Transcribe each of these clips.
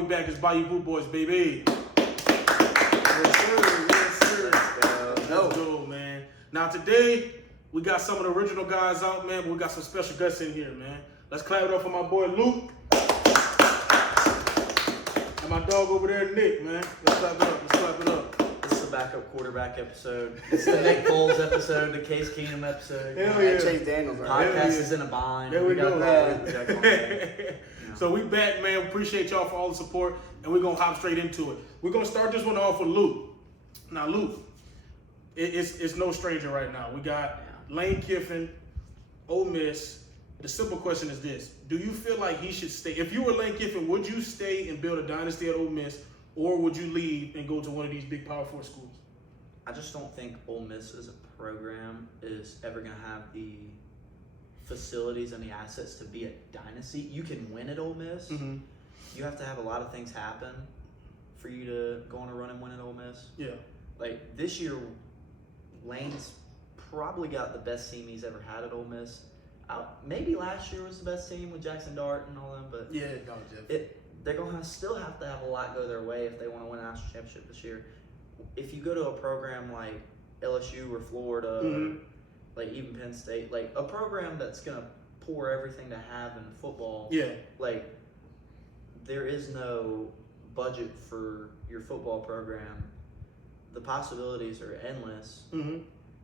we back. It's Bayou Boot Boys, baby. Yes, sir. Let's go, man. Now, today, we got some of the original guys out, man, but we got some special guests in here, man. Let's clap it up for my boy, Luke. And my dog over there, Nick, man. Let's clap it up. This is the backup quarterback episode. It's the Nick Foles episode, the Case Keenum episode. Hell yeah. Chase Daniels. Podcast is in a bind. There we go. Yeah. So we back, man. Appreciate y'all for all the support, and we're going to hop straight into it. We're going to start this one off with Luke. Now, Luke, it's no stranger right now. We got Lane Kiffin, Ole Miss. The simple question is this. Do you feel like he should stay? If you were Lane Kiffin, would you stay and build a dynasty at Ole Miss, or would you leave and go to one of these big Power 4 schools? I just don't think Ole Miss as a program is ever going to have the facilities and the assets to be a dynasty. You can win at Ole Miss. Mm-hmm. You have to have a lot of things happen for you to go on a run and win at Ole Miss. Yeah. Like this year, Lane's probably got the best team he's ever had at Ole Miss. Maybe last year was the best team with Jackson Dart and all them, but Yeah, no, Jeff. they're going to still have to have a lot go their way if they want to win a national championship this year. If you go to a program like LSU or Florida, Mm-hmm. or like even Penn State, like a program that's going to pour everything to have in football, Yeah. like there is no budget for your football program. The possibilities are endless. Mm-hmm.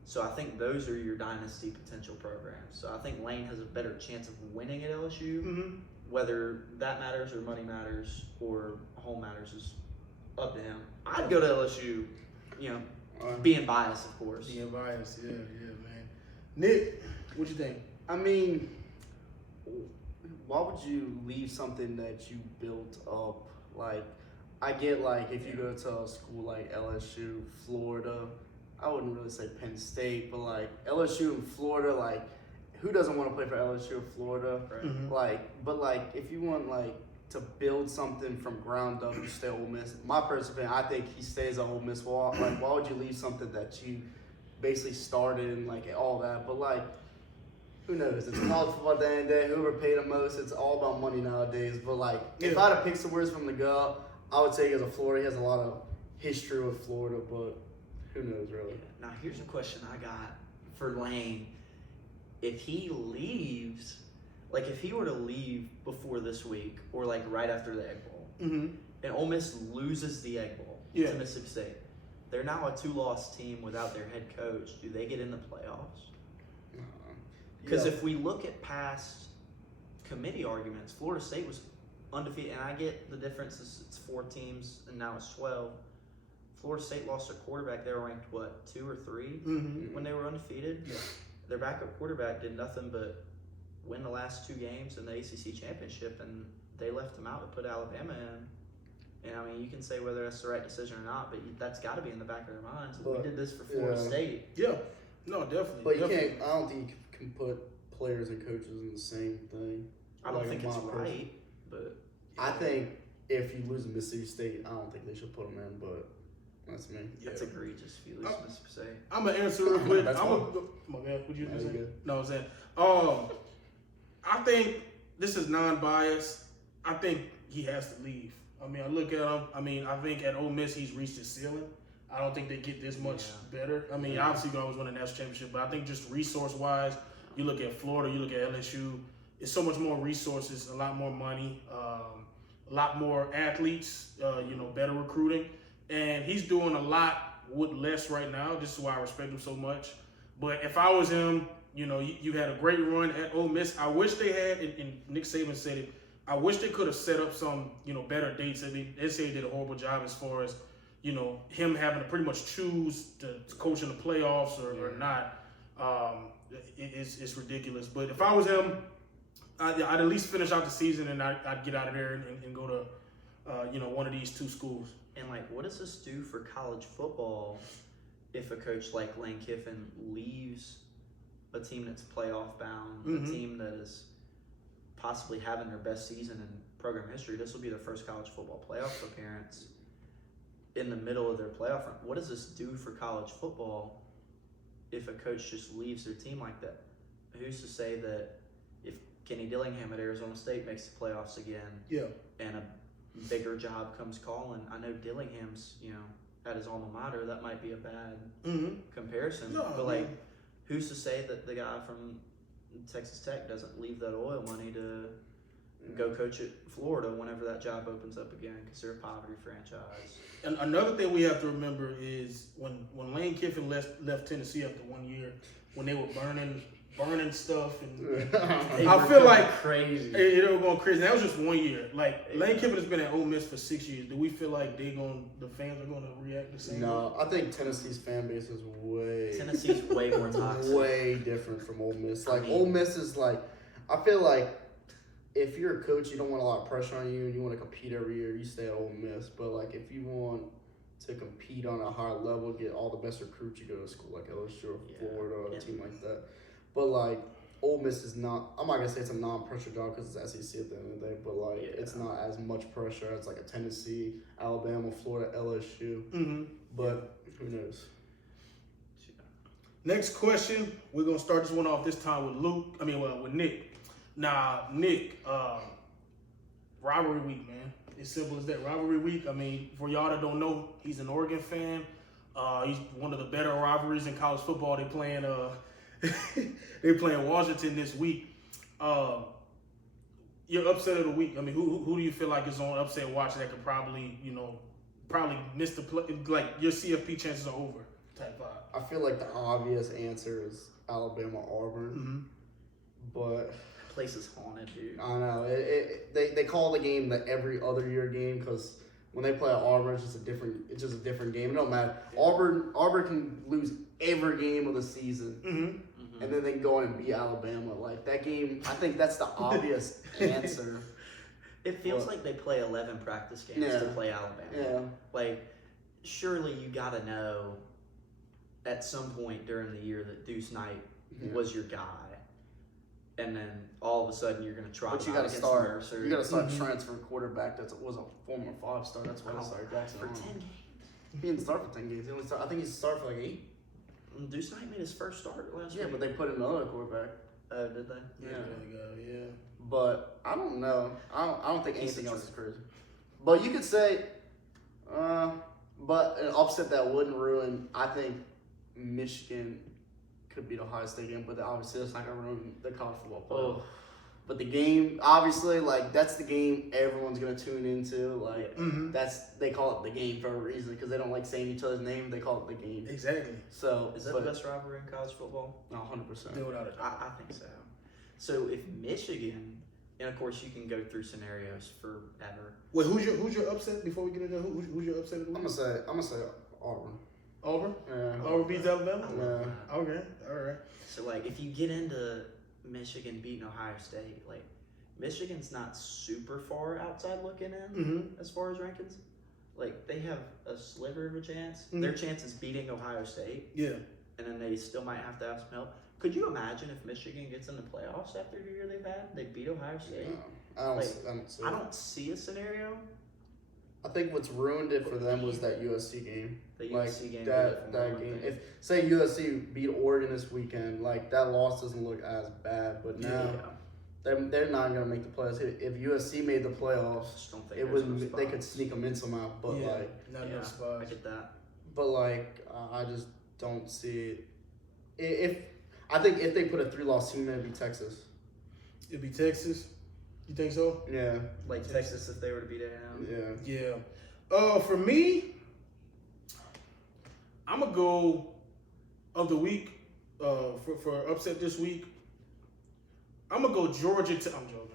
So I think those are your dynasty potential programs. So I think Lane has a better chance of winning at LSU. Mm-hmm. Whether that matters or money matters or home matters is up to him. I'd go to LSU, being biased, of course. Being biased, yeah, man. Nick, what you think? I mean, why would you leave something that you built up? Like, I get like if you go to a school like LSU, Florida, I wouldn't really say Penn State, but like LSU and Florida, like who doesn't want to play for LSU or Florida? Right. Mm-hmm. But if you want like to build something from ground up, you stay at Ole Miss. My personal opinion, I think he stays at Ole Miss. Why would you leave something that you basically started and like all that? But like, who knows? It's college football at the end of the day. Whoever paid the most, it's all about money nowadays. But like, if I had to pick some words from the gut, I would say he has a Florida. He has a lot of history with Florida, but who knows really? Now here's a question I got for Lane. If he leaves, like if he were to leave before this week or like right after the Egg Bowl, Mm-hmm. and Ole Miss loses the Egg Bowl to Mississippi State, they're now a 2-loss team without their head coach. Do they get in the playoffs? Because if we look at past committee arguments, Florida State was undefeated, and I get the difference is it's 4 teams and now it's 12. Florida State lost their quarterback. They were ranked, 2 or 3 Mm-hmm. when they were undefeated? Yeah. Their backup quarterback did nothing but win the last 2 games in the ACC championship, and they left him out to put Alabama in. And I mean, you can say whether that's the right decision or not, but that's got to be in the back of their minds. We did this for Florida State. Yeah. No, definitely. But you can't. I don't think you can put players and coaches in the same thing. I don't Like, think in it's my right, opinion. but I think if you lose Mississippi State, I don't think they should put them in. But that's me. that's egregious if you lose Mississippi State. I'm gonna answer real quick. That's My bad. What you say? No, I'm saying. I think this is non-biased. I think he has to leave. I mean, I look at him. I mean, I think at Ole Miss he's reached his ceiling. I don't think they get this much better. I mean, obviously you always win a national championship, but I think just resource-wise, you look at Florida, you look at LSU. It's so much more resources, a lot more money, a lot more athletes. Better recruiting, and he's doing a lot with less right now. This is why I respect him so much. But if I was him, you had a great run at Ole Miss. I wish they had, and Nick Saban said it, I wish they could have set up some, better dates. I mean, they say they did a horrible job as far as, him having to pretty much choose to coach in the playoffs or not. It's ridiculous. But if I was him, I'd at least finish out the season and I'd get out of there and go to, one of these 2 schools. And, what does this do for college football if a coach like Lane Kiffin leaves a team that's playoff bound, a team that is possibly having their best season in program history? This will be their first college football playoff appearance in the middle of their playoff run. What does this do for college football if a coach just leaves their team like that? Who's to say that if Kenny Dillingham at Arizona State makes the playoffs again, and a bigger job comes calling. I know Dillingham's, at his alma mater, that might be a bad comparison. No, but like, who's to say that the guy from Texas Tech doesn't leave that oil money to go coach at Florida whenever that job opens up again, because they're a poverty franchise. And another thing we have to remember is when Lane Kiffin left Tennessee after 1 year, when they were burning stuff, and I feel like crazy. They were going crazy. That was just 1 year. Like, Lane Kiffin has been at Ole Miss for 6 years. Do we feel like the fans are going to react the same? No, I think Tennessee's fan base is Tennessee's way more toxic. way different from Ole Miss. Like, Ole Miss is like, I feel like if you're a coach, you don't want a lot of pressure on you and you want to compete every year, you stay at Ole Miss. But, like, if you want to compete on a higher level, get all the best recruits, you go to a school like LSU or Florida, a team like that. But, like, Ole Miss is not, I'm not going to say it's a non-pressure job because it's SEC at the end of the day, but, like, it's not as much pressure as, like, a Tennessee, Alabama, Florida, LSU. But who knows? Next question. We're going to start this one off this time with Nick. Now, Nick, rivalry week, man. It's simple as that. Rivalry week. I mean, for y'all that don't know, he's an Oregon fan. He's one of the better rivalries in college football. They're playing Washington this week. Your upset of the week. I mean, who do you feel like is on upset watch that could probably miss the play? Like, your CFP chances are over type vibe. I feel like the obvious answer is Alabama Auburn, but Place is haunted, dude. I know they call the game the every other year game because when they play at Auburn, it's just a different game. It don't matter. Auburn can lose every game of the season, and then they can go on and beat Alabama. Like, that game, I think that's the obvious answer. It feels like they play 11 practice games to play Alabama. Yeah. Like, surely you got to know at some point during the year that Deuce Knight was your guy. And then all of a sudden you're going to try. But you got to start. You got to start transfer quarterback that was a former 5-star. That's why I started Jackson for 10 games. He didn't start for 10 games. I think he started for like 8. Deuce Knight made his first start last week. Yeah, but they put in another quarterback. Oh, did they? Yeah. But I don't know. I don't think anything else is crazy. But you could say, but an upset that wouldn't ruin. I think Michigan could beat Ohio State game, but obviously that's not gonna ruin the college football playoff. But the game, obviously, like, that's the game everyone's gonna tune into. Like, they call it the game for a reason because they don't like saying each other's name. They call it the game. Exactly. So is that the best rivalry in college football? No, 100%. I think so. So if Michigan, and of course you can go through scenarios forever. Wait, who's your upset before we get into who's your upset of the week? I'm gonna say Auburn. Auburn? Yeah. Auburn beats Alabama? Yeah. Okay. All right. So, like, if you get into Michigan beating Ohio State, like, Michigan's not super far outside looking in as far as rankings. Like, they have a sliver of a chance. Their chance is beating Ohio State. Yeah. And then they still might have to have some help. Could you imagine if Michigan gets in the playoffs after the year they've had? They beat Ohio State. No, I don't see a scenario. I think what's ruined it for them was that USC game. The USC game. That game. If say USC beat Oregon this weekend, like, that loss doesn't look as bad. But now they're not gonna make the playoffs. If USC made the playoffs, it would they could sneak them in somehow. But not enough spots. I get that. But like, I just don't see it. I think if they put a 3-loss team, it'd be Texas. It'd be Texas. You think so? Yeah. Like Texas if they were to beat A&M. Yeah. For me, I'm gonna go of the week. For upset this week, I'm gonna go Georgia. I'm joking.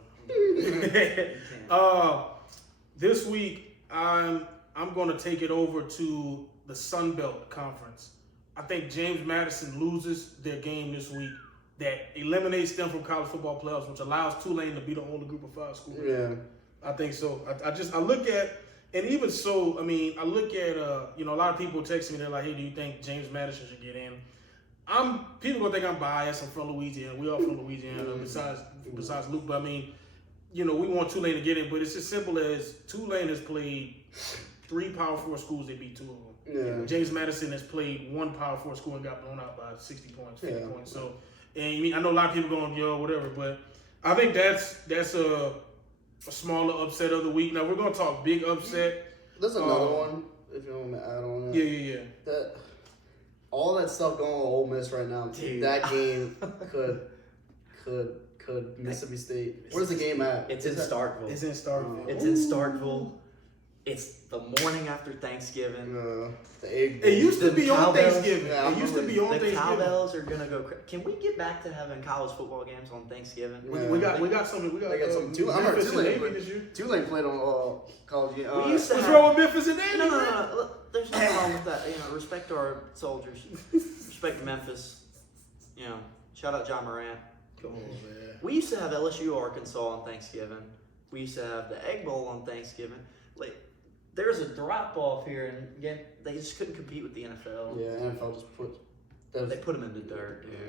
This week, I'm gonna take it over to the Sun Belt Conference. I think James Madison loses their game this week. That eliminates them from college football playoffs, which allows Tulane to be the only group of 5 schools. Yeah, I think so. I look at, and even so, I mean, I look at, a lot of people text me. They're like, "Hey, do you think James Madison should get in?" People gonna think I'm biased. I'm from Louisiana. We all from Louisiana. Besides Luke, but I mean, we want Tulane to get in. But it's as simple as Tulane has played 3 Power 4 schools. They beat 2 of them. Yeah. James Madison has played 1 Power 4 school and got blown out by 60 points, 50 points. So. And I know a lot of people going, whatever, but I think that's a smaller upset of the week. Now we're gonna talk big upset. There's another one if you want to add on that. Yeah. That all that stuff going on with Ole Miss right now. Dude. That game could Mississippi State. Where's the game at? It's in Starkville. It's in Starkville. It's in Starkville. It's the morning after Thanksgiving. The egg. It used to be on cowbells. Thanksgiving. Yeah, It used to be on The Thanksgiving. cowbells are gonna go. Can we get back to having college football games on Thanksgiving? We got something. They got some too. I heard Memphis and Navy Tulane this year. Tulane played on college game. We used to What's have- wrong with Memphis and Navy? No. Look, there's nothing wrong with that. Respect to our soldiers. Respect Memphis. Shout out John Morant. Come on, man. We used to have LSU Arkansas on Thanksgiving. We used to have the Egg Bowl on Thanksgiving. Like, there's a drop off here, and again, they just couldn't compete with the NFL. Yeah, NFL just put. They put them in the dirt, dude. Yeah.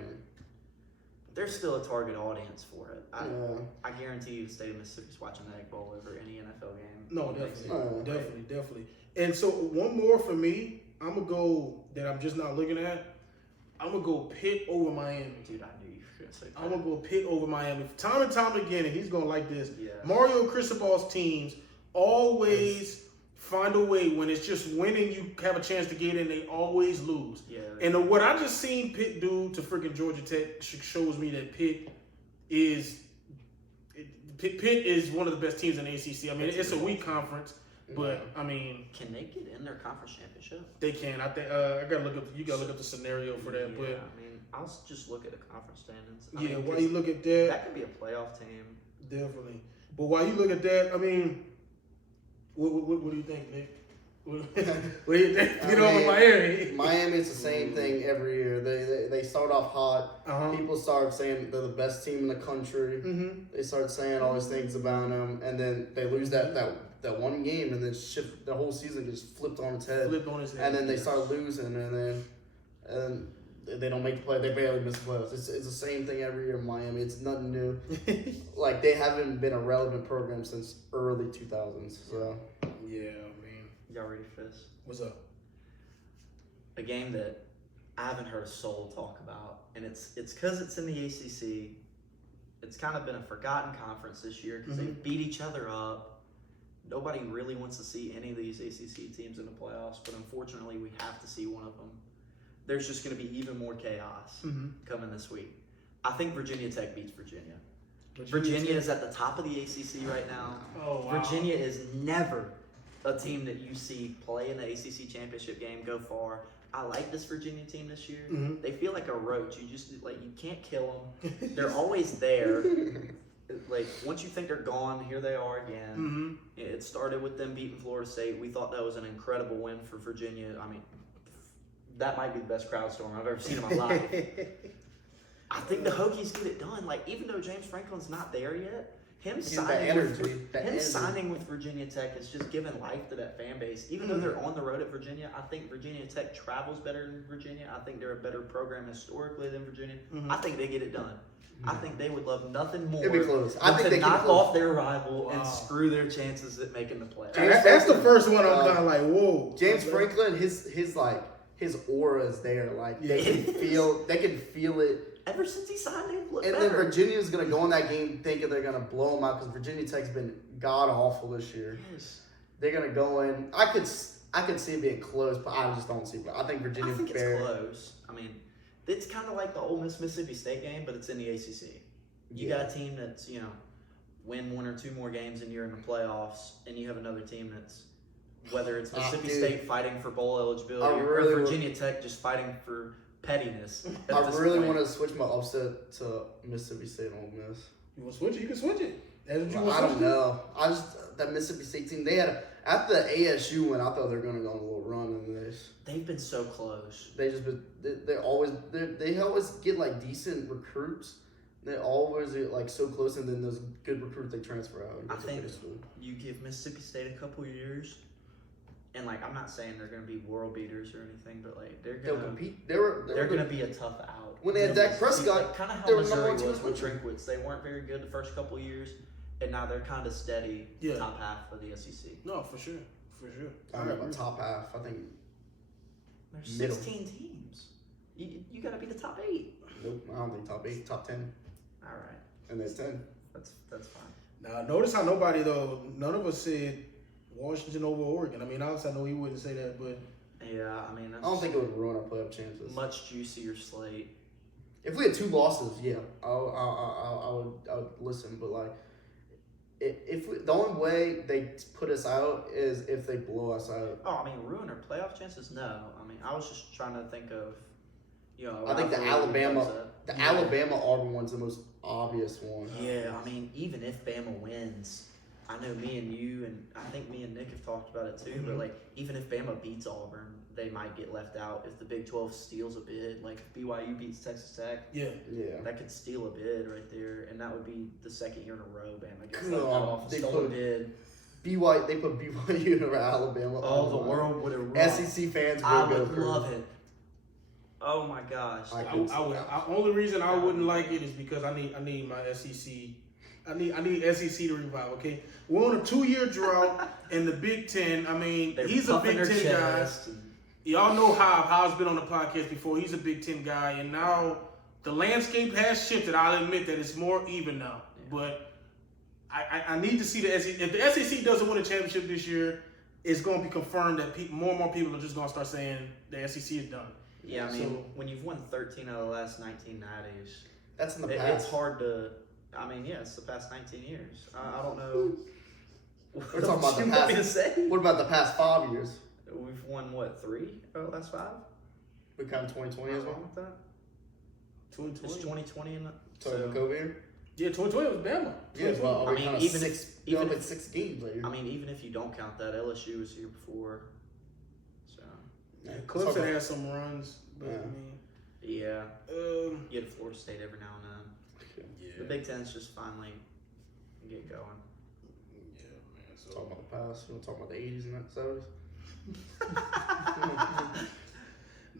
There's still a target audience for it. Yeah. I guarantee you, the state of Mississippi's watching the Egg Bowl over any NFL game. No, on definitely, Thanksgiving. definitely. And so one more for me. I'm gonna go that I'm just not looking at. I'm gonna go Pitt over Miami. Dude, I knew you were gonna say that. I'm gonna go Pitt over Miami. Time and time again, and he's gonna like this. Yeah. Mario Cristobal's teams always find a way when it's just winning. You have a chance to get in. They always lose. Yeah. And what I just seen Pitt do to freaking Georgia Tech shows me that Pitt is one of the best teams in the ACC. I mean, it's a weak conference, but I mean, Can they get in their conference championship? they can. I think I gotta look up. You gotta look up the scenario for that. Yeah, But I mean, I'll just look at the conference standings. I yeah, mean, while you look at that, that could be a playoff team. definitely. But while you look at that, I mean, what do you think, Nick? What do you think? Get on with Miami. Miami's the same thing every year. They start off hot. Uh-huh. People start saying they're the best team in the country. Mm-hmm. They start saying all these things about them, and then they lose that one game, and then shift the whole season gets flipped on its head. Flipped on his head. And then they start losing, and they don't make the play. They barely miss the playoffs. It's the same thing every year in Miami. It's nothing new. Like, they haven't been a relevant program since early 2000s. So Yeah, man. Y'all ready for this? What's up? A game that I haven't heard a soul talk about, and it's because it's in the ACC. It's kind of been a forgotten conference this year because they beat each other up. Nobody really wants to see any of these ACC teams in the playoffs, but unfortunately, we have to see one of them. There's just going to be even more chaos coming this week. I think Virginia Tech beats Virginia. Virginia is at the top of the ACC right now. Oh, wow. Virginia is never a team that you see play in the ACC championship game go far. I like this Virginia team this year. They feel like a roach. You can't kill them. They're always there. Like, once you think they're gone, here they are again. It started with them beating Florida State. We thought that was an incredible win for Virginia. I mean, that might be the best crowd storm I've ever seen in my life. I think the Hokies get it done. Like, even though James Franklin's not there yet, him signing with Virginia Tech is just giving life to that fan base. Even though they're on the road at Virginia, I think Virginia Tech travels better than Virginia. I think they're a better program historically than Virginia. I think they get it done. I think they would love nothing more it'd be close. than I think to they knock can close. off their rival and screw their chances at making the playoffs. That's the first one I'm kind of like, whoa. James Franklin, his aura is there. Like, they can feel it. Ever since he signed, they've looked And better. then Virginia's gonna go in that game thinking they're gonna blow them out because Virginia Tech's been god awful this year. Yes. They're gonna go in. I could see it being close, but I just don't see it. I think Virginia's I think fair. it's close. I mean, it's kind of like the Ole Miss Mississippi State game, but it's in the ACC. You got a team that's, win one or two more games and you're in the playoffs, and you have another team that's, whether it's Mississippi State fighting for bowl eligibility or Virginia Tech just fighting for pettiness. I really want to switch my upset to Mississippi State and Ole Miss. You want to switch it? You can switch it. I don't know. That Mississippi State team, they had after the ASU win, I thought they were gonna go on a little run in this. They've been so close. They always get like decent recruits. They always get like so close, and then those good recruits they transfer out. I think you give Mississippi State a couple years, and like I'm not saying they're gonna be world beaters or anything, but like they'll compete. They're gonna be a tough out. When they had Dak Prescott, kind of how they were Missouri number was 2 with Drinkwitz. They weren't very good the first couple years, and now they're kind of steady. Yeah. Top half of the SEC. No, for sure. I don't know about top half. I think There's middle. 16 teams. You got to be the top 8. Nope. I don't think top 8, top 10, All right, and there's 10. that's fine. Now, notice how none of us said Washington over Oregon. I mean, obviously, I know he wouldn't say that, but Yeah, I mean, that's I don't think it would ruin our playoff chances. much juicier slate. If we had 2 losses, yeah, I would listen. But like, the only way they put us out is if they blow us out. Oh, I mean, ruin our playoff chances? No. I mean, I was just trying to think of, I think the Alabama Auburn one's the most obvious one. Yeah, I mean, even if Bama wins, I know me and you, and I think me and Nick have talked about it too, but like, even if Bama beats Auburn, they might get left out. If the Big 12 steals a bid, like if BYU beats Texas Tech, yeah, that could steal a bid right there, and that would be the second year in a row Bama gets Come left on, off they and stole a bid. They put BYU over Alabama. Oh, the world would have SEC fans I would would go love crazy. it. Oh my gosh. only reason I wouldn't like it is because I need my SEC. I need SEC to revive. Okay, we're on a 2-year drought in the Big Ten. I mean, They're he's a Big puffing Ten their guy. chest and- Y'all know How's been on the podcast before. He's a Big Ten guy, and now the landscape has shifted. I'll admit that it's more even now. Yeah. But I need to see the SEC. If the SEC doesn't win a championship this year, it's going to be confirmed that more and more people are just going to start saying the SEC is done. Yeah, I mean, So- when you've won 13 out of the last 19 natties, That's in the it's past. hard to. I mean, yeah, it's the past 19 years. I don't know. We're talking about the you want me to past. say? What about the past 5 years? We've won what, 3 out of the last 5? We count 2020 as Wrong well. with that? 2020. It's 2020 in So COVID year. Yeah, 2020 was Bama. Yeah, well, I we mean, counted even six. if- You know, even like 6 games later. I mean, even if you don't count that, LSU was here before. So Yeah, Clemson had some runs, but Yeah. I mean, yeah, um, you had Florida State every now and then. yeah, The Big Ten's just finally get going. yeah, man. So Talking about the past, you want to talk about the 80s and 70s?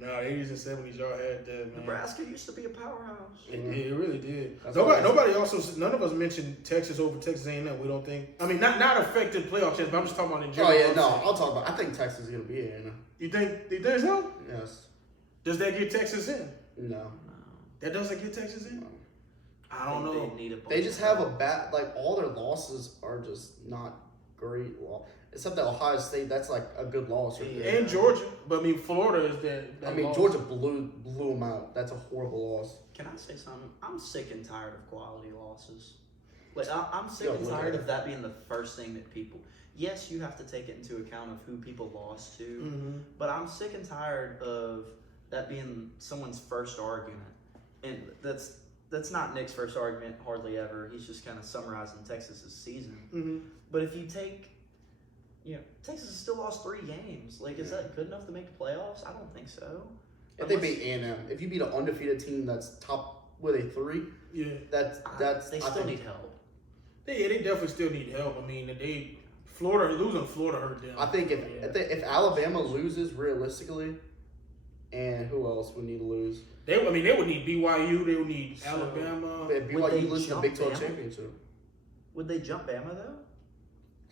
nah, 80s and 70s, y'all had that, man. Nebraska used to be a powerhouse. It really did. That's Nobody none of us mentioned Texas over Texas A&M. We don't think. I mean, not affected playoff chance, but I'm just talking about in Oh general. yeah, no, I'll talk about. I think Texas is gonna be in. You think so? Yes. Does that get Texas in? No. No. That doesn't get Texas in. No. I don't think know. They, need a bunch They just of have a help. bad. Like all their losses are just not great. Except that Ohio State, that's like a good loss. Right there. And Georgia, but I mean Florida is that. I mean loss. Georgia blew them out. That's a horrible loss. Can I say something? I'm sick and tired of quality losses. Like I'm sick Yeah, and look tired at of that being the first thing that people. Yes, you have to take it into account of who people lost to, Mhm. but I'm sick and tired of that being someone's first argument, and that's not Nick's first argument hardly ever. He's just kind of summarizing Texas's season. Mhm. But if you take, Texas has still lost 3 games. Like, is that good enough to make the playoffs? I don't think so. If they beat A&M, if you beat an undefeated team that's top, were they 3? Yeah. That's They I still think- need help. They definitely still need help. I mean, losing Florida hurt them. I think if Alabama loses realistically, and who else would need to lose? They would need BYU. They would need So- Alabama. If Would they BYU loses the jump Big 12 Bama? championship. Would they jump Bama though?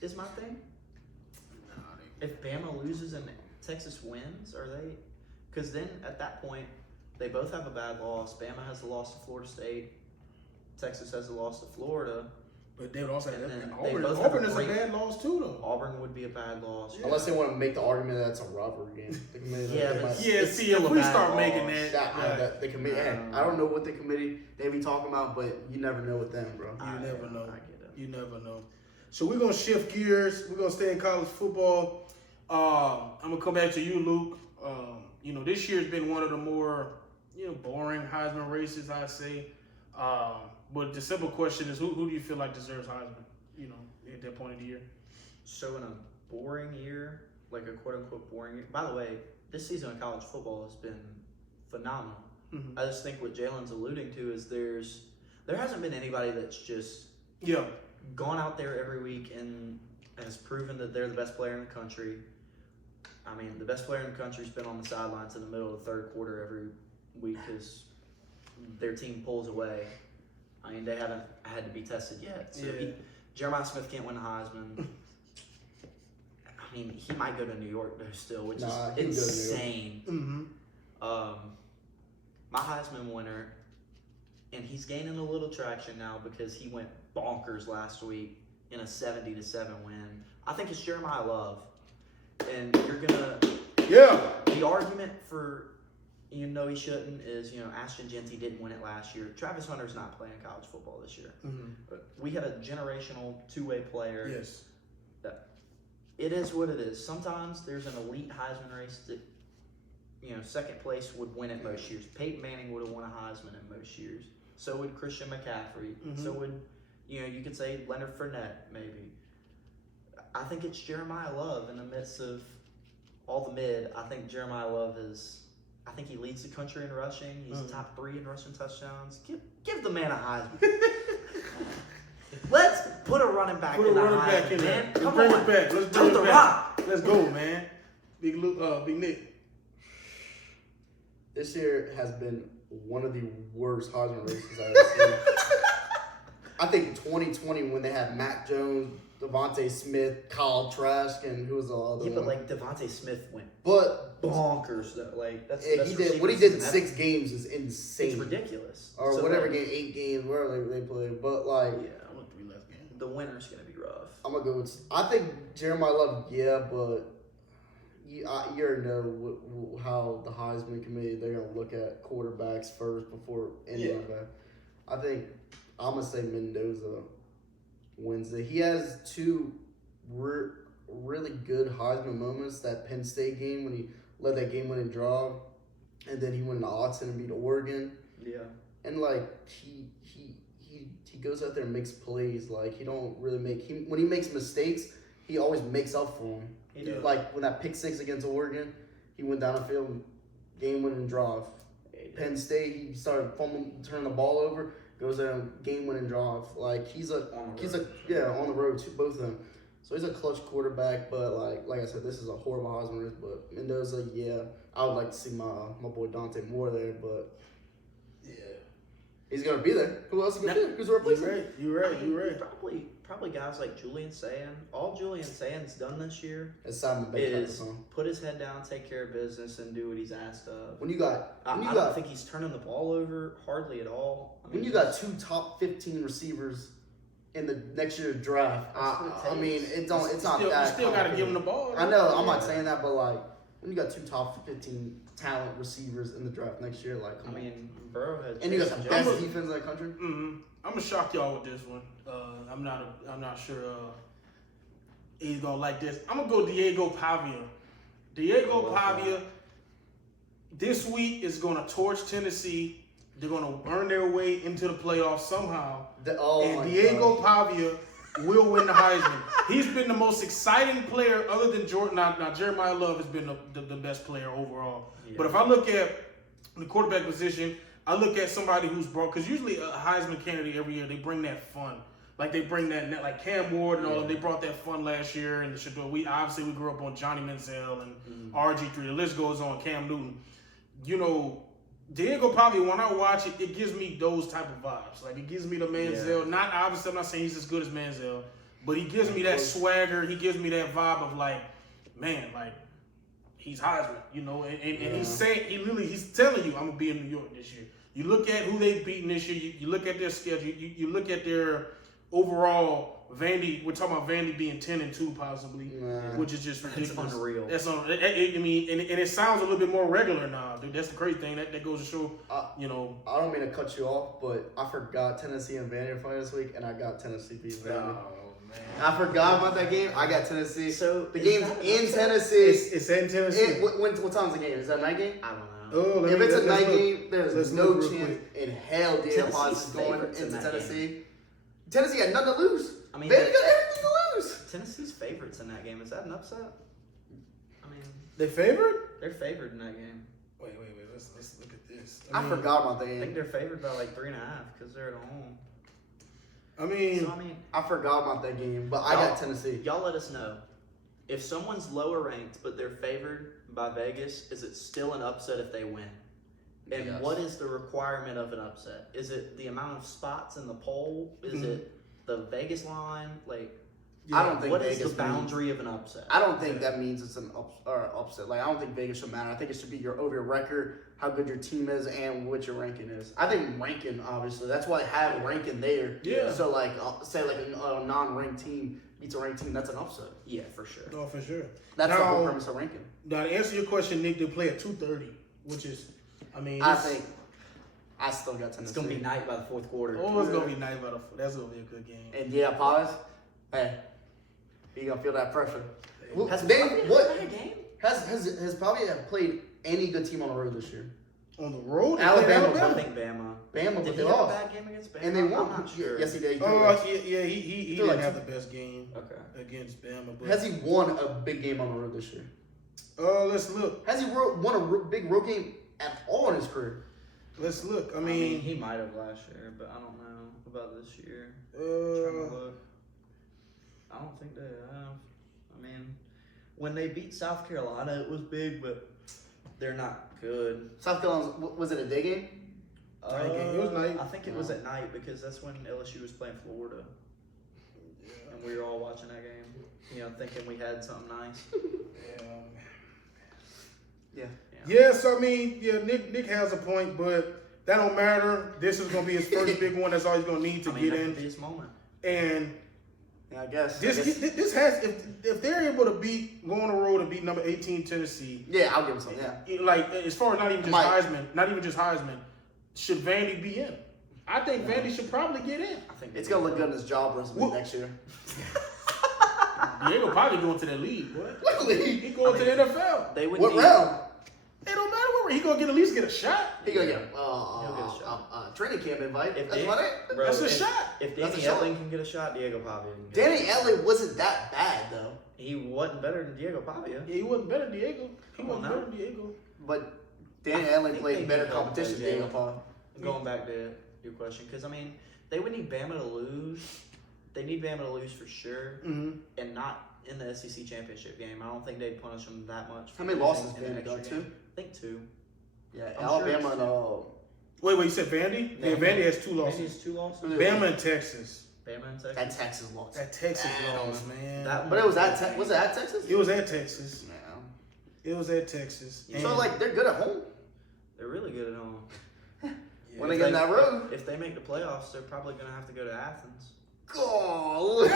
Is my thing. If Bama loses and Texas wins, are they? Because then at that point, they both have a bad loss. Bama has the loss to Florida State. Texas has the loss to Florida. But they would also have And that. then they Auburn, both have Auburn a is a great- bad loss too, though. Auburn would be a bad loss. Yeah. Unless they want to make the argument that it's a rivalry game. The committee, Yeah, they but- might- Yeah, It's see, still if a we bad start loss. making that, the committee. I don't know what the committee they be talking about, but you never know with them, bro. You never know. I get it. You never know. So we're gonna shift gears. We're gonna stay in college football. I'm gonna come back to you, Luke. This year's been one of the more boring Heisman races, I'd say. But the simple question is, who do you feel like deserves Heisman? At that point of the year. So in a boring year, like a quote unquote boring year. By the way, this season of college football has been phenomenal. Mhm. I just think what Jalen's alluding to is there hasn't been anybody that's just Yeah. gone out there every week and has proven that they're the best player in the country. I mean, the best player in the country's been on the sidelines in the middle of the third quarter every week because their team pulls away. I mean, they haven't had to be tested yet. So Yeah. Jeremiah Smith can't win the Heisman. I mean, he might go to New York though still, which Nah, he is can go to New York. insane. Mm-hmm. My Heisman winner, and he's gaining a little traction now because he went bonkers last week in a 70-7 win. I think it's Jeremiah Love. And you're going to... Yeah. The argument for, he shouldn't is, Ashton Genty didn't win it last year. Travis Hunter's not playing college football this year. Mm-hmm. We had a generational two-way player. Yes. It is what it is. Sometimes there's an elite Heisman race that, second place would win it most years. Peyton Manning would have won a Heisman in most years. So would Christian McCaffrey. Mm-hmm. So would, you could say Leonard Fournette, maybe. I think it's Jeremiah Love in the midst of all the mid. I think Jeremiah Love I think he leads the country in rushing. He's top 3 in rushing touchdowns. Give the man a Heisman. Let's put a running back in the Heisman, man. Come bring on. it back. Let's Throw bring the it back. rock. Let's go, man. Big Nick. This year has been one of the worst Heisman races I've ever seen. I think 2020 when they had Mac Jones, Devontae Smith, Kyle Trask, and who was the other Yeah, one? but Devontae Smith went But bonkers. That's he did what he did in 6 games is insane. It's ridiculous. Or So, whatever game, 8 games, wherever they played. But like, Yeah, I went 3 last game. the winner's gonna be rough. I'm gonna go with. I think Jeremiah Love, yeah, but you already know how the Heisman committee, they're gonna look at quarterbacks first before any of that. I think I'm gonna say Mendoza wins it. He has 2 really good Heisman moments. That Penn State game when he led that game-winning drive, and then he went to Austin and beat Oregon. Yeah. And like he goes out there and makes plays. Like he don't really when he makes mistakes, he always makes up for them. He does. Like when that pick 6 against Oregon, he went down the field, game-winning drive. Penn State, he started fumbling, turning the ball over, goes there and game-winning drive. Like he's on the road too, both of them. So he's a clutch quarterback, but like I said, this is a horrible Heisman race. But Mendoza, yeah, I would like to see my boy Dante Moore there, but Yeah. he's gonna be there. Who else is gonna be there? Who's replacing him? You're right. Probably guys like Julian Sayin. All Julian Sayin's done this year It's Simon is put his head down, take care of business, and do what he's asked of. I don't think he's turning the ball over hardly at all. When you got 2 top 15 receivers in the next year's draft, I mean, it's not that. You still got to give him the ball. I know, I'm not saying that, but like when you got 2 top 15 talent receivers in the draft next year, like come on. Burrow had And you got the Jason best Jones. defense in the country. Mm-hmm. I'm gonna shock y'all with this one. I'm not sure he's gonna like this. I'm gonna go Diego Pavia. Diego Pavia this week is gonna torch Tennessee. They're gonna earn their way into the playoffs somehow. Diego Pavia will win the Heisman. He's been the most exciting player other than Jordan. Now Jeremiah Love has been the best player overall. Yeah. But if I look at the quarterback position, I look at somebody who's brought, because usually a Heisman candidate every year, they bring that fun. Like they bring that, like Cam Ward and all of them, they brought that fun last year. And we grew up on Johnny Manziel and RG3. The list goes on, Cam Newton. Diego Pavia, when I watch it, it gives me those type of vibes. Like it gives me the Manziel. Yeah. I'm not saying he's as good as Manziel, but he gives me that swagger. He gives me that vibe of like, man, like he's Heisman, and he's saying he's telling you, I'm gonna be in New York this year. You look at who they've beaten this year. You look at their schedule. You look at their overall. Vandy, we're talking about Vandy being 10-2 possibly, which is just ridiculous. That's unreal. That's and it sounds a little bit more regular now, dude. That's the crazy thing. That goes to show, I don't mean to cut you off, but I forgot Tennessee and Vandy were playing this week, and I got Tennessee beating Vandy. Oh man, I forgot about that game. I got Tennessee. So the game's in Tennessee. It's in Tennessee. What time's the game? Is that a night game? I don't know. If it's a night game, there's no chance in hell Diego Paz is going into Tennessee. Tennessee had nothing to lose. Vandy got everything to lose. Tennessee's favorites in that game. Is that an upset? They favored? They're favored in that game. Wait. Let's look at this. I forgot about that game. I think they're favored by like 3.5 because they're at home. I forgot about that game, but I got Tennessee. Y'all let us know. If someone's lower ranked but they're favored by Vegas, is it still an upset if they win? And what is the requirement of an upset? Is it the amount of spots in the poll? Is it the Vegas line? I don't think what Vegas is the boundary of an upset? I don't think that means it's an upset. Like, I don't think Vegas should matter. I think it should be over your record, how good your team is, and what your ranking is. I think ranking, obviously. That's why I have ranking there. Yeah. So, like, say, like, a non-ranked team beats a ranked team, that's an upset. Yeah, for sure. No, for sure. That's the whole premise of ranking. Now, to answer your question, Nick, they play at 2:30, which is, I think I still got Tennessee. It's going to be night by the fourth quarter. Oh, it's going to be nice, but that's going to be a good game. And yeah, pause. Hey, you gonna feel that pressure. Has Pavia played any good team on the road this year? On the road? Alabama. I think Bama. But Did they he have a lost. bad game against Bama? And they won. I'm not sure. Yes, he did. Yeah, he They're didn't like have the best game against Bama. But Has he won a big game on the road this year? Let's look. Has he won a big road game at all in his career? Let's look. I mean, he might have last year, but I don't know about this year. Trying to look. I don't think they have. I mean, when they beat South Carolina, it was big, but they're not good. South Carolina, was it a day game? Night game. It was night. I think it was at night because that's when LSU was playing Florida. Yeah. And we were all watching that game, you know, thinking we had something nice. Yeah, so I mean, Nick has a point, but that don't matter. This is gonna be his first big one. That's all he's gonna need to get in. This moment. And yeah, I guess this has if they're able to go on the road and beat number 18 Tennessee. Yeah, I'll give him some. Yeah. Like as far as not even just Heisman, should Vandy be in? I think Vandy should probably get in. I think it's gonna look good in his job resume next year. Diego probably going to that league, boy. What league? He going to the NFL. They would what round? It don't matter what he gonna at least get a shot. He gonna get a training camp invite. That's about it. Bro, That's a shot. If Danny Etling can get a shot, Diego Pavia can get Danny Etling wasn't that bad though. He wasn't better than Diego Pavia. Yeah, he wasn't better than Diego. He wasn't better than Diego. But Danny Etling played better competition than Diego Pavia. Going back to your question, because I mean, they would need Bama to lose. They need Bama to lose for sure, and not in the SEC championship game. I don't think they'd punish them that much. How many losses Bama got? 2? I think 2. Yeah, Alabama and Wait, you said Vandy? Yeah, Vandy has 2 losses. Vandy has 2 losses. Bama and Texas. That Texas loss. That Texas loss, man. But it was was it at Texas? It was at Texas. Yeah. It was at Texas. So like they're good at home. They're really good at home. When they get in that road. If they make the playoffs, they're probably gonna have to go to Athens. Golly.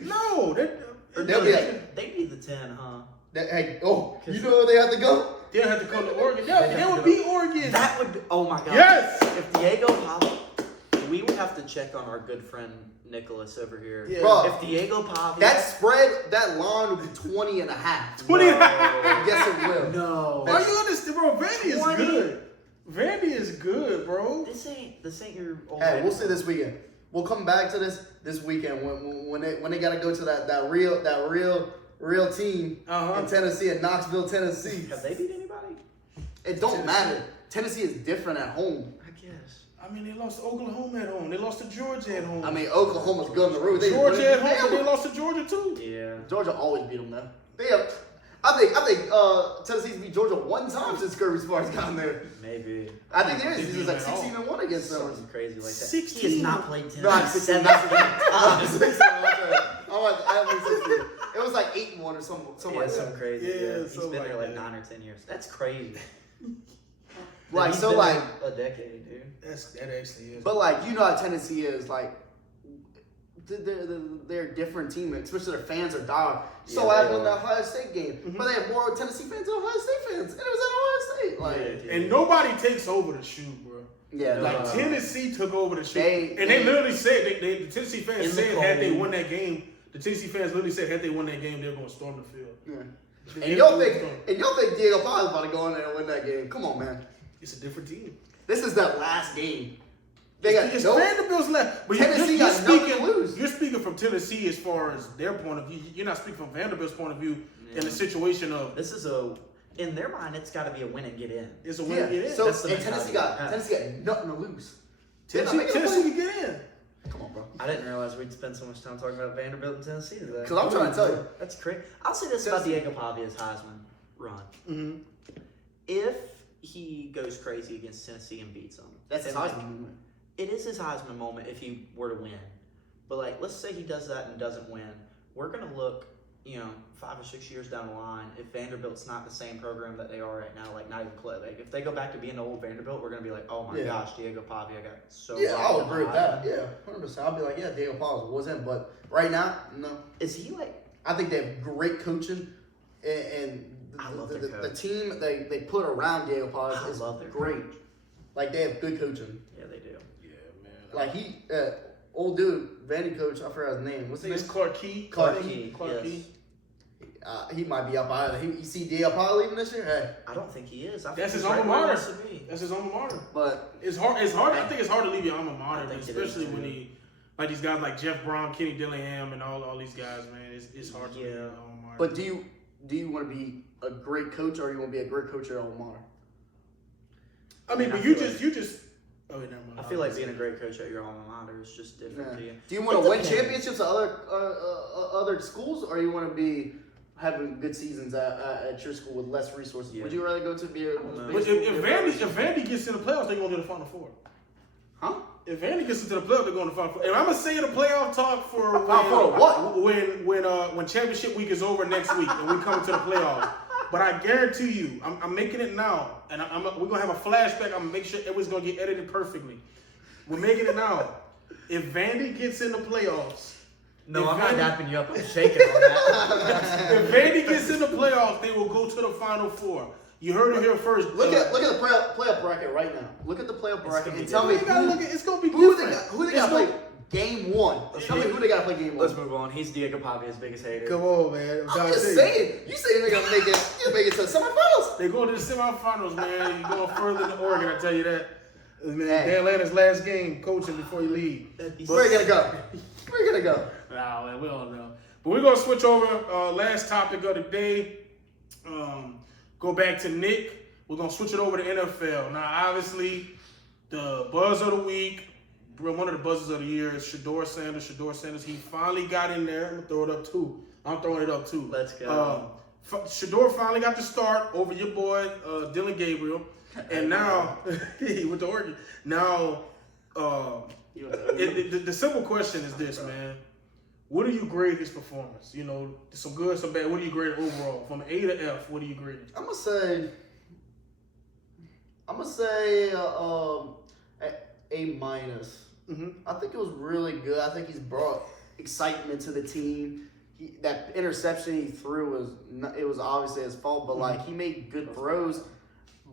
No, they'll be like, they need the 10, huh? You know where they have to go? They'll have to come to Oregon. They would beat Oregon. That would be, oh my God. Yes. If Diego Pavia, we would have to check on our good friend Nicholas over here. Yeah. Bro, if Diego Pavia. that line would be 20 and a half. 20 and a half. Yes, it will. No. Are you understand, bro? Vandy is good. Vandy is good, bro. This ain't your old Hey, man. we'll see this weekend. We'll come back to this weekend when they got to go to that real team in Tennessee, in Knoxville, Tennessee. Have they beat anybody? It don't matter. Tennessee is different at home. I guess. I mean, they lost to Oklahoma at home. They lost to Georgia at home. I mean, Oklahoma's good on the road. Georgia at home, but they lost to Georgia too. Yeah. Georgia always beat them though. I think Tennessee's beat Georgia one time since Kirby Smart's gotten there. Maybe. I think there is. He's like 16-1 against them. Something crazy like that. 16. He has not played Tennessee. No, 16. I'm 16. I mean 16. It was like 8-1 or something like that. Something crazy. Yeah, He's been there like 9 or 10 years. That's crazy. Like He's so, been like there a decade, dude. That actually is. But like you know how Tennessee is like. They're a different team, especially their fans are die. So I won the Ohio State game, but they have more Tennessee fans than Ohio State fans, and it was at Ohio State. Like, and nobody takes over the shoe, bro. Yeah, like Tennessee took over the shoe, and they literally said the Tennessee fans said had they won that game, the Tennessee fans literally said had they won that game, they were going to storm the field. Yeah. And y'all think Diego Pavia's about to go in there and win that game? Come on, man. It's a different team. This is that last game. They got Vanderbilt's left. But Tennessee got nothing to lose. You're speaking from Tennessee as far as their point of view. You're not speaking from Vanderbilt's point of view in the situation of this is in their mind it's got to be a win and get in. It's a win and get in. So and Tennessee got nothing to lose. Tennessee can get in. Come on, bro. I didn't realize we'd spend so much time talking about Vanderbilt and Tennessee today. Because I'm trying to tell you. That's crazy. I'll say this about Diego Pavia's Heisman run. Mm-hmm. If he goes crazy against Tennessee and beats them, That's his Heisman moment. It is his Heisman moment if he were to win. But, like, let's say he does that and doesn't win. we're gonna look, 5 or 6 years down the line, if Vanderbilt's not the same program that they are right now, like not even close. Like if they go back to being the old Vanderbilt, we're gonna be like, oh my gosh, Diego Pavia got so. Yeah, I'll agree with that. Yeah, 100%. I'll be like, yeah, Diego Pavia wasn't, but right now, no. Is he like? I think they have great coaching, and I love the team they put around Diego Pavia is great. Like they have good coaching. Yeah, they do. Yeah, man. Like he, old dude, Vandy coach, I forgot his name. What's his name? It's Clark Key. Clark Key. He might be up out of it. You see Diego Pavia leaving this year? Hey. I don't think he is. That's his alma mater. That's his alma mater. But it's hard. I think it's hard to leave your alma mater, especially when like these guys like Jeff Brom, Kenny Dillingham, and all these guys, man. It's hard to leave your alma mater. But do you want to be a great coach, or you want to be a great coach at your alma mater? I mean, but you just. Oh, never mind. I feel like being a great coach at your alma mater is just different to you. Do you want to win championships at other schools, or you want to be having good seasons at your school with less resources? Yeah. Would you rather go to be a if Vandy gets in the playoffs, they're going to the Final Four. Huh? If Vandy gets into the playoffs, they're going to the Final Four. And I'm going to say the playoff talk for when championship week is over next week and we come to the playoffs. But I guarantee you, I'm making it now, and we're going to have a flashback. I'm going to make sure everything's going to get edited perfectly. We're making it now. If Vandy gets in the playoffs, no, I'm not dapping you up. I'm shaking on that. If Vandy gets in the playoffs, they will go to the Final Four. You heard it here first. Look at the playoff bracket right now. Look at the playoff bracket and tell me it's going to be different. Who they got to play game one. Tell me who they got to play game one. Let's move on. He's Diego Pavia's biggest hater. Come on, man. I'm just saying. You say they're going to make it to the semifinals. They're going to the semifinals, man. You're going further than Oregon, I tell you that. Man, Dan Lanner's last game coaching before you leave. Where are you going to go? Where are you going to go? Nah, man, we don't know. But we're going to switch over. Last topic of the day. Go back to Nick. We're going to switch it over to NFL. Now, obviously, the buzz of the week, one of the buzzes of the year is Shedeurs Sanders. He finally got in there. I'm going to throw it up, too. I'm throwing it up, too. Let's go. Shedeurs finally got the start over your boy, Dylan Gabriel. And now, he went to Oregon. Now, the simple question is this, man. What do you grade his performance? Some good, some bad. What do you grade it overall? From A to F, what do you grade it? I'm gonna say A minus. Mm-hmm. I think it was really good. I think he's brought excitement to the team. That interception he threw was obviously his fault, but like he made good throws.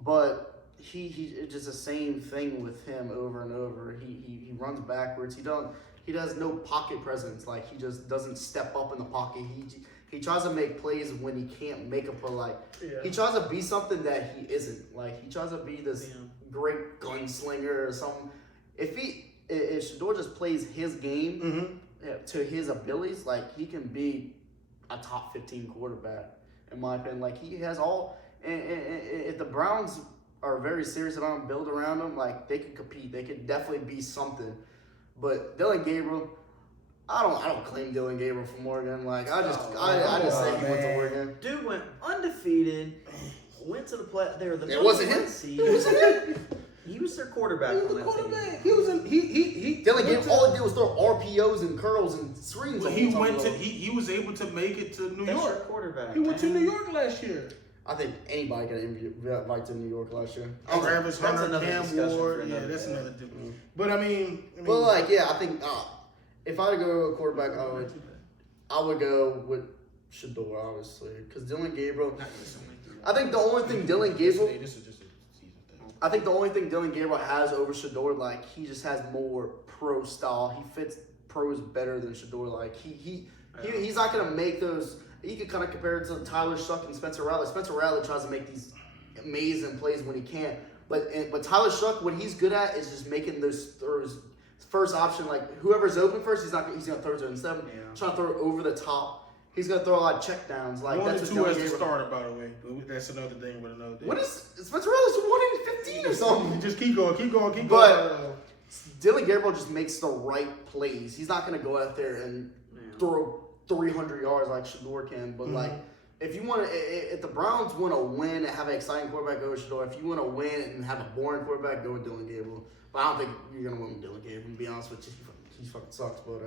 But he it's just the same thing with him over and over. He runs backwards. He does no pocket presence. Like he just doesn't step up in the pocket. He tries to make plays when he can't make a play. He tries to be something that he isn't. Like he tries to be this great gunslinger or something. If Shedeurs just plays his game to his abilities, like he can be a top 15 quarterback in my opinion. Like he has all. And if the Browns are very serious about him, build around him, like they could compete. They could definitely be something. But Dylan Gabriel, I don't claim Dylan Gabriel from Oregon. Like I just say he went to Oregon. Dude went undefeated, went to the play. They were the it wasn't him. It wasn't him. He was their quarterback. He was the quarterback. He was in. He Dylan Gabriel. All he did was throw RPOs and curls and screens. Well, he was able to make it to New York. Your quarterback. He went to New York last year. I think anybody got invited to New York last year. Travis Hunter, Cam Ward. Yeah, that's another difference. But I mean, I think if I had to go to a quarterback, I would go with Shedeurs, obviously, because Dylan Gabriel. I think the only thing Dylan Gabriel. This is just a season thing. I think the only thing Dylan Gabriel has over Shedeurs, like he just has more pro style. He fits pros better than Shedeurs. Like he's not gonna make those. You could kind of compare it to Tyler Shuck and Spencer Rattler. Spencer Rattler tries to make these amazing plays when he can. But Tyler Shuck, what he's good at is just making those throws. First option, like whoever's open first, he's gonna throw to instead of trying to throw it over the top. He's gonna throw a lot of check downs. Like one that's and two as the starter, by the way. That's another thing with another thing. What is Spencer Rattler's 1-15 or something? Just keep going. But Dylan Gabriel just makes the right plays. He's not gonna go out there and throw 300 yards like Shedeurs can, but like if the Browns want to win and have an exciting quarterback, go with Shedeurs. If you want to win and have a boring quarterback, go with Dylan Gabriel. But I don't think you're gonna win with Dylan Gabriel. To be honest with you, he fucking sucks. But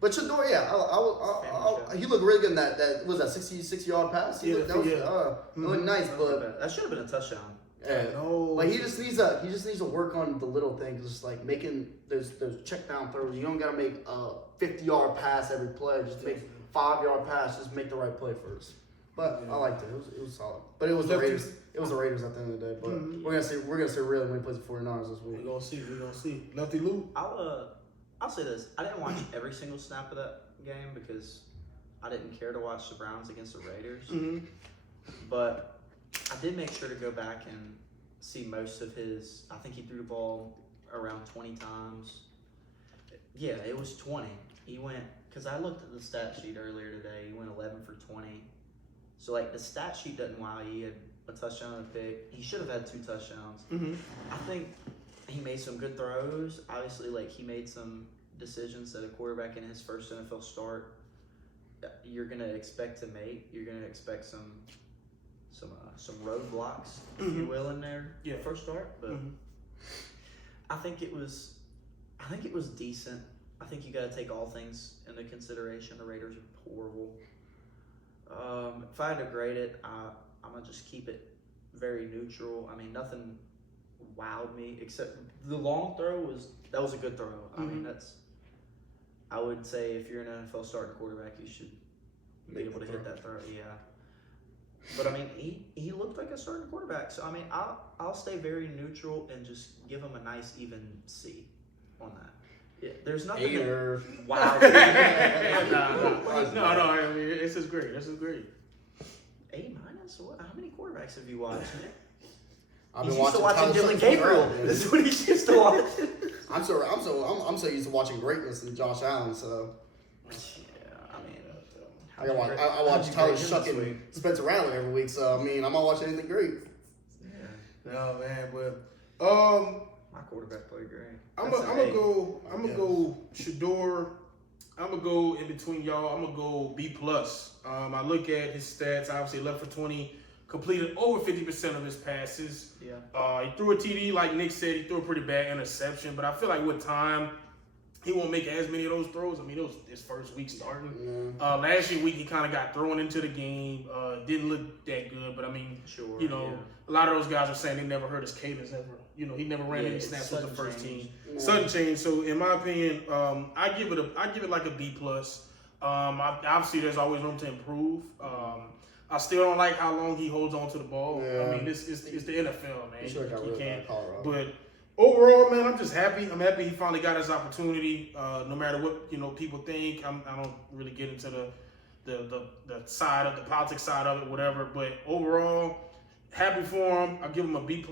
But Shedeurs, he looked really good in that was that 66-yard pass. He looked nice, but that should have been a touchdown. Yeah, but he just needs to work on the little things, just like making those check down throws. You don't gotta make a 50-yard pass every play. Just make 5-yard pass. Just make the right play first. But I liked it. It was solid. But it was the Raiders. It was the Raiders at the end of the day. But we're gonna see really when he plays the 49ers this week. We're gonna see. Lefty Lou. I'll say this. I didn't watch every single snap of that game because I didn't care to watch the Browns against the Raiders. Mm-hmm. But I did make sure to go back and see most of his. I think he threw the ball around 20 times. Yeah, it was 20. He went, because I looked at the stat sheet earlier today. He went 11 for 20. So, like, the stat sheet doesn't wow you. He had a touchdown and a pick. He should have had 2 touchdowns. Mm-hmm. I think he made some good throws. Obviously, like, he made some decisions that a quarterback in his first NFL start you're going to expect to make. You're going to expect some roadblocks, if you will, in there. Yeah. First start, but I think it was decent. I think you got to take all things into consideration. The Raiders are horrible. If I had to grade it, I'm gonna just keep it very neutral. I mean, nothing wowed me except the long throw was a good throw. I mean, I would say if you're an NFL starting quarterback, you should be able to hit that throw. Yeah. But I mean, he looked like a starting quarterback. So I mean, I'll stay very neutral and just give him a nice even C on that. Yeah, there's nothing. Wow. No. I mean, this is great. A-? What? How many quarterbacks have you watched? I've He's been used to watching Dylan Gabriel. This is what he's used to watching. I'm so used to watching greatness in Josh Allen. So I watch Tyler Shuck and Spencer Rattler every week. So I mean, I'm not watching anything great. Yeah. No man, but my quarterback played great. I'm gonna go Shedeurs. I'm gonna go in between y'all. I'm gonna go B+. I look at his stats. Obviously, 11 for 20, completed over 50% of his passes. Yeah. He threw a TD, like Nick said. He threw a pretty bad interception, but I feel like with time, he won't make as many of those throws. I mean, it was his first week starting. Last year week, he kind of got thrown into the game. Didn't look that good, but I mean, a lot of those guys are saying they never heard his cadence ever. He never ran any snaps with the first team. Sudden change. So in my opinion, I give it like a B+. Obviously, there's always room to improve. I still don't like how long he holds on to the ball. Yeah. I mean, it's the NFL, man. He can't. Colorado. But overall, man, I'm just happy. I'm happy he finally got his opportunity. No matter what people think, I don't really get into the side of the politics side of it, whatever. But overall, happy for him. I give him a B+,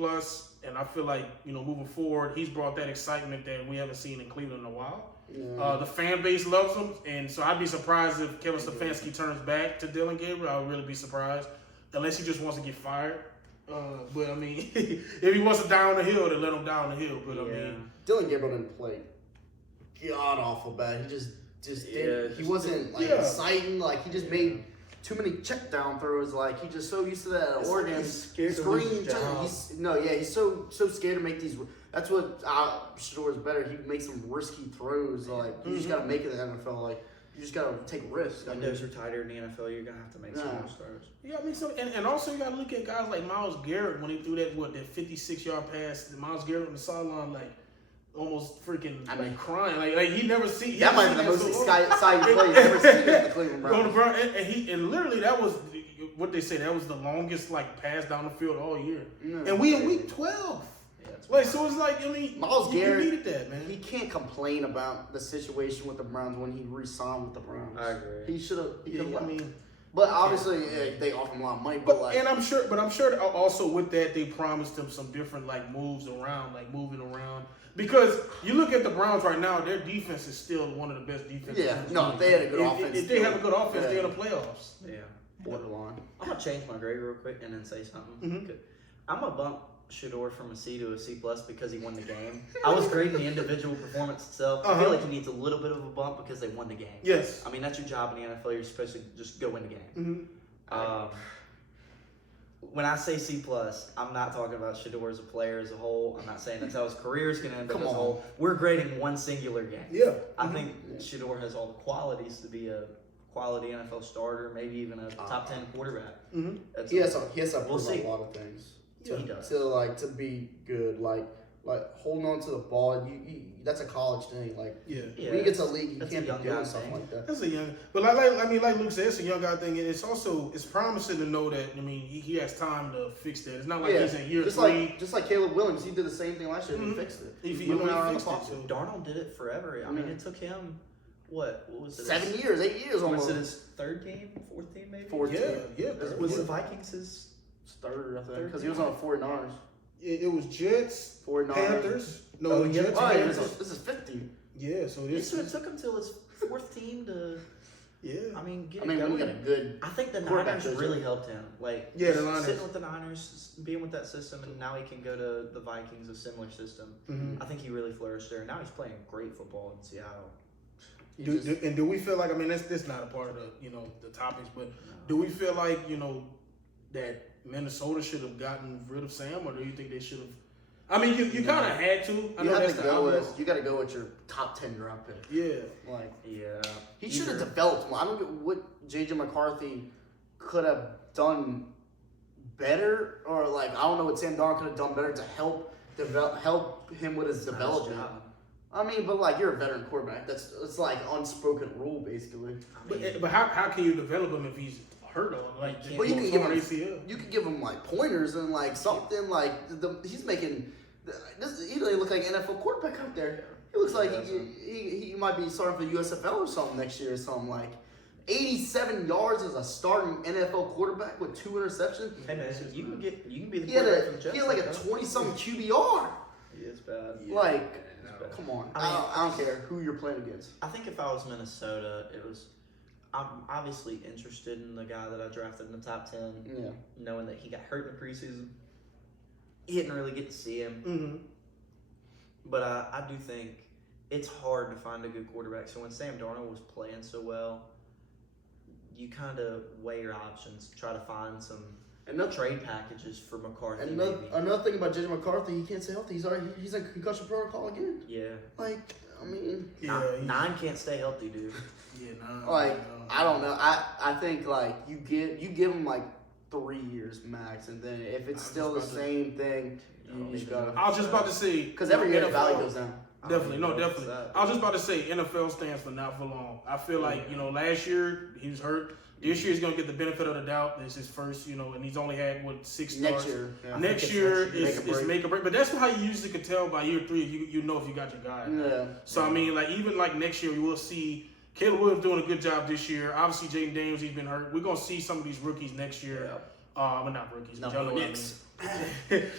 and I feel like moving forward, he's brought that excitement that we haven't seen in Cleveland in a while. Yeah. The fan base loves him, and so I'd be surprised if Kevin Stefanski turns back to Dylan Gabriel. I would really be surprised, unless he just wants to get fired. But I mean, if he wants to die on the hill, then let him die on the hill. But I mean, Dylan Gabriel didn't play god awful bad. He just didn't. He wasn't exciting. Like he just made too many check down throws. Like he's just so used to that Oregon scared to lose his job. He's so scared to make these. That's what Shedeurs is better. He makes some risky throws. Like you just got to make it in the NFL. Like you just got to take risks. Windows are tighter in the NFL. You're gonna have to make some more throws. Yeah, I mean, so and also you got to look at guys like Myles Garrett when he threw that 56-yard pass. Myles Garrett on the sideline, like almost freaking crying. Like he never seen that. Might be the most exciting play he's ever seen in the Cleveland Browns. And literally that was what they say. That was the longest pass down the field all year. And we in week 12. So it's like, I mean, Myles Garrett, needed that, man. He can't complain about the situation with the Browns when he re-signed with the Browns. I agree. He should have. I mean, but obviously they offer him a lot of money. And I'm sure also with that they promised him some different moves around, moving around. Because you look at the Browns right now, their defense is still one of the best defenses. Yeah, no, they had a good offense. If they have a good offense, they're in the playoffs. Yeah, borderline. I'm gonna change my grade real quick and then say something. I'm gonna bump Shedeurs from a C to a C+ because he won the game. I was grading the individual performance itself. I feel like he needs a little bit of a bump because they won the game. Yes. I mean, that's your job in the NFL. You're supposed to just go win the game. when I say C+, I'm not talking about Shedeurs as a player as a whole. I'm not saying that's how his career is going to end up as a whole. We're grading one singular game. Yeah. I think Shedeur has all the qualities to be a quality NFL starter, maybe even a top 10 quarterback. He has to We'll prove see. a lot of things. Yeah, he does. To be good, like holding on to the ball, you that's a college thing. Like Yeah. when you get to the league, you That's can't a young be doing guy stuff thing. like that. That's a young, but like Luke said, it's a young guy thing. And it's also promising to know that he has time to fix that. It's not like he's in year just 3. just like Caleb Williams, he did the same thing last year and he fixed it. He moving around fixed the it. pocket. So. Darnold did it forever. I mean, it took him, what was it? 7 years, 8 years almost. Was it his third team, fourth team maybe? Fourth team. Yeah. Was the Vikings his? Third, I think, because he was on 49ers. It was Jets, 49ers. Panthers. No, Oh, yeah. Jets, Oh, yeah, Panthers. this is 50. Yeah, so this. So it took him till his fourth team to. Yeah. I mean, get I mean, it when you going. got a good. I think the quarterback Niners coach, really helped him. Like, Yeah, the Niners. sitting with the Niners, being with that system, and now he can go to the Vikings, a similar system. I think he really flourished there. Now he's playing great football in Seattle. Do we feel like, I mean, that's not a part of the topics, but do we feel like that Minnesota should have gotten rid of Sam, or do you think they should have? I mean, you kind of had to. I You know have that's to the go obvious. with. You got to go with your top 10 draft pick. Yeah. Like Yeah. he should have developed more. I don't get what JJ McCarthy could have done better, or like I don't know what Sam Darnold could have done better to help him with his development. job. I mean, but like you're a veteran quarterback. It's like unspoken rule basically. But how can you develop him if he's hurt on Well, you can give him ACL? You could give him like pointers and like something like he's making. He doesn't look like an NFL quarterback out there. He looks like he might be starting for the USFL or something next year or something like. 87 yards as a starting NFL quarterback with 2 interceptions. Hey man, you can be the He had quarterback for the Jets. he had like a 20-something QBR. He is bad. Come on. I I don't care who you're playing against. I think if I was Minnesota, I'm obviously interested in the guy that I drafted in the top 10, Yeah. knowing that he got hurt in the preseason. He didn't really get to see him. Mm-hmm. But I do think it's hard to find a good quarterback. So when Sam Darnold was playing so well, you kind of weigh your options, try to find some trade packages for McCarthy. Another thing about JJ McCarthy, he can't stay healthy. He's in concussion protocol again. Yeah. Like, I mean, nine can't stay healthy, dude. Yeah, no. like I don't know. I think like you give him like 3 years max, and then if it's still the same thing, you just gotta. I was just about to say Because every year the value goes down. Definitely. I was just about to say NFL stands for not for long. I feel like last year he was hurt. This year he's gonna get the benefit of the doubt. It's his first, and he's only had 6 starts. Next year is make or break. But that's how you usually can tell by year 3 you know if you got your guy. Yeah. So I mean, like even like next year we will see Caleb Williams doing a good job this year. Obviously Jaden Daniels, he's been hurt. We're gonna see some of these rookies next year. Well, not rookies. No, but y'all know what I mean. Knicks.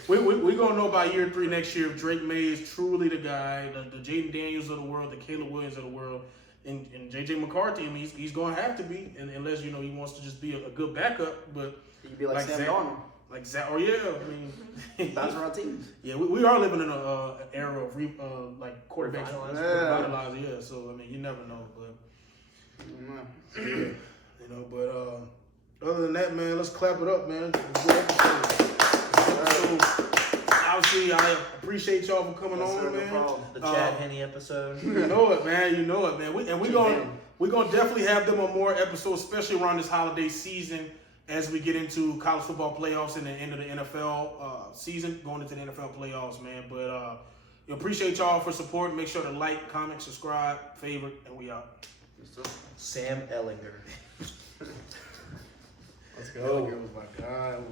We're gonna know by year 3 next year if Drake May is truly the guy, the Jaden Daniels of the world, the Caleb Williams of the world, and JJ McCarthy. I mean, he's gonna have to be, unless he wants to just be a good backup. But He'd be like Sam Darnold. like Zach. Oh yeah, I mean, Bounce around teams. Yeah, we are living in an era of like quarterbacks Revitalize. revitalized. Yeah, so I mean, you never know, but Mm-hmm. But other than that, man, let's clap it up, man. It was a good episode. Obviously, I appreciate y'all for coming on, man. No The Chad Henne episode. You know it, man. We're gonna definitely have them on more episodes, especially around this holiday season, as we get into college football playoffs and the end of the NFL season, going into the NFL playoffs, man. But appreciate y'all for support. Make sure to like, comment, subscribe, favorite, and we out. Sam Ellinger. Let's go. Oh my God.